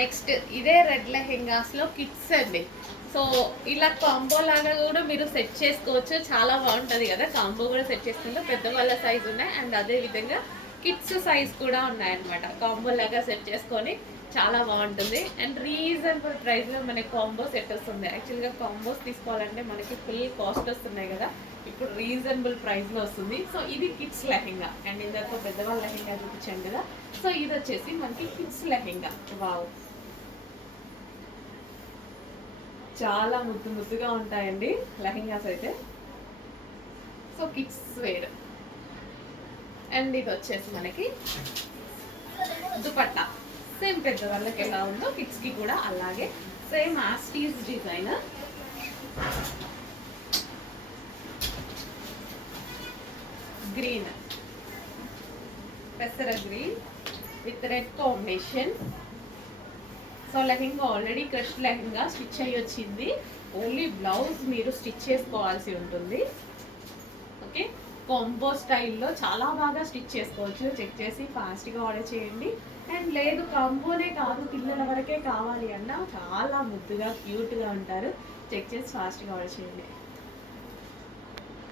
Next ఇదే red లెహెంగాస్లో kits అండి. సో ఇలా కాంబో లాగా కూడా మీరు సెట్ చేసుకోవచ్చు. చాలా బాగుంటది కదా కాంబో కూడా సెట్ చేసుకుంటే పెద్దవాళ్ళ సైజ్ ఉన్నాయి. అండ్ అదే విధంగా కిడ్స్ సైజ్ కూడా ఉన్నాయన్నమాట. కాంబో లాగా సెట్ చేసుకొని చాలా బాగుంటుంది. అండ్ రీజనబుల్ ప్రైస్లో మనకి కాంబో సెట్ వస్తుంది. యాక్చువల్గా కాంబోస్ తీసుకోవాలంటే మనకి ఫుల్ కాస్ట్ వస్తున్నాయి కదా. ఇప్పుడు రీజనబుల్ ప్రైస్లో వస్తుంది. సో ఇది కిడ్స్ లెహెంగా. అండ్ ఇందాక పెద్దవాళ్ళ లెహెంగా చూపించాను కదా. సో ఇది వచ్చేసి మనకి కిడ్స్ లెహెంగా. వావ్ చాలా ముద్దు ముద్దుగా ఉంటాయండి లెహెంగాస్ అయితే. So kids wear. అండ్ ఇది వచ్చేసి మనకి దుపట్టా. సేమ్ పెద్ద వాళ్ళకి ఎలా ఉందో కిడ్స్కి కూడా అలాగే సేమ్ ఆస్టీస్ డిజైన్ గ్రీన్ పెసర green with red combination so lehenga already crush lehenga stitch అయ్యి వచ్చింది. ఓన్లీ బ్లౌజ్ మీరు స్టిచ్ చేసుకోవాల్సి ఉంటుంది. కొంబో స్టైల్లో చాలా బాగా స్టిచ్ చేసుకోవచ్చు. చెక్ చేసి ఫాస్ట్గా ఆర్డర్ చేయండి. అండ్ లేదు కాంబోనే కాదు పిల్లల వరకే కావాలి అన్న చాలా ముద్దుగా క్యూట్గా ఉంటారు. చెక్ చేసి ఫాస్ట్గా ఆర్డర్ చేయండి.